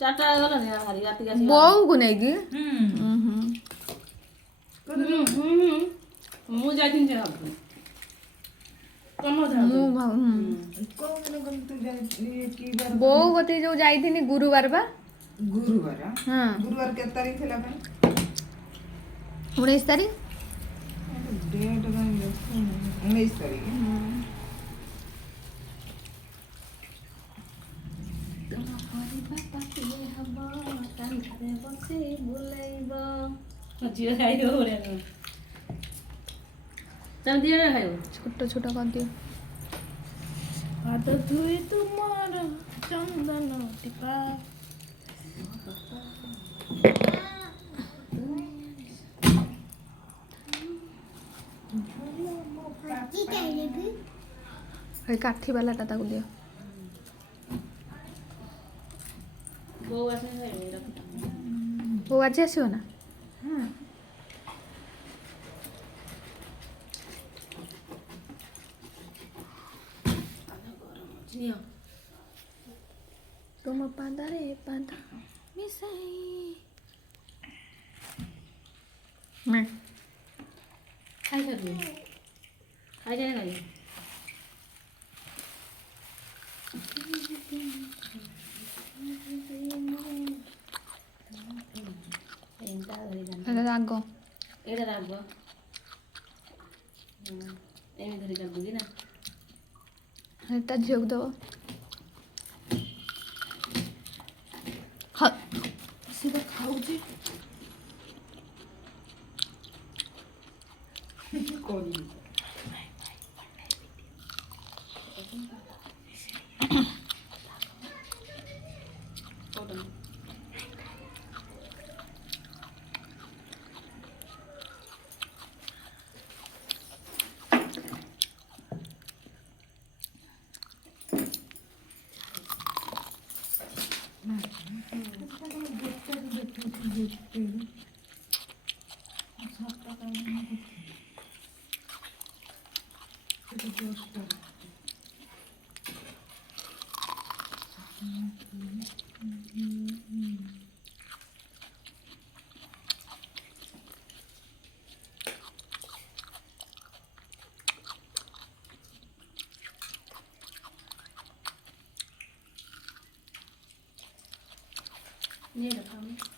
ଚାରିଟା ଗଲାନି ଭାରି ରାତିକି ଆସିକି ବୋଉକୁ ନେଇକି ମୁଁ ଯାଇଥିଲି ସେ ଭାବୁଥିଲି ବୋଉ କତିକି ଯୋଉ ଯାଇଥିନି ଗୁରୁବାର ବା ଗୁରୁବାର ହଁ ଗୁରୁବାର କେତେ ତାରିଖ ଥିଲା ପାଇଁ 19 ତାରିଖ ଡେଟ୍ କାହିଁ ଦେଖୁନି 19 ତାରିଖ ଝିଅ ଖାଇବ ବଢିଆ ନୁହଁ ତମେ ଦି ଜଣ ଖାଇବ ଛୋଟ ଛୋଟ କରିଦିଅ ହାତ ଧୋଇ ତୁମର ଚନ୍ଦନ ଟିପା ଏ କାଠି ବାଲାଟା ତାକୁ ଦିଅ ବୋଉ ଆସିଲେ ଖାଇବେ ରଖିଥା ବୋଉ ଆଜି ଆସିବ ନା ନିଅ ତୁମ ପାଦରେ ପାଦ ମିଶାଇ ଖାଇସାରିବି ଖାଇସାରି ଖାଇବି ରାଗ ଏଇଟା ରାଗ ଏମିତି ଧରି କାଟୁଛି ନା ତା ଝିଅକୁ ଦେବ ସେ ତ ଖାଉଛି କରିବି ये रखा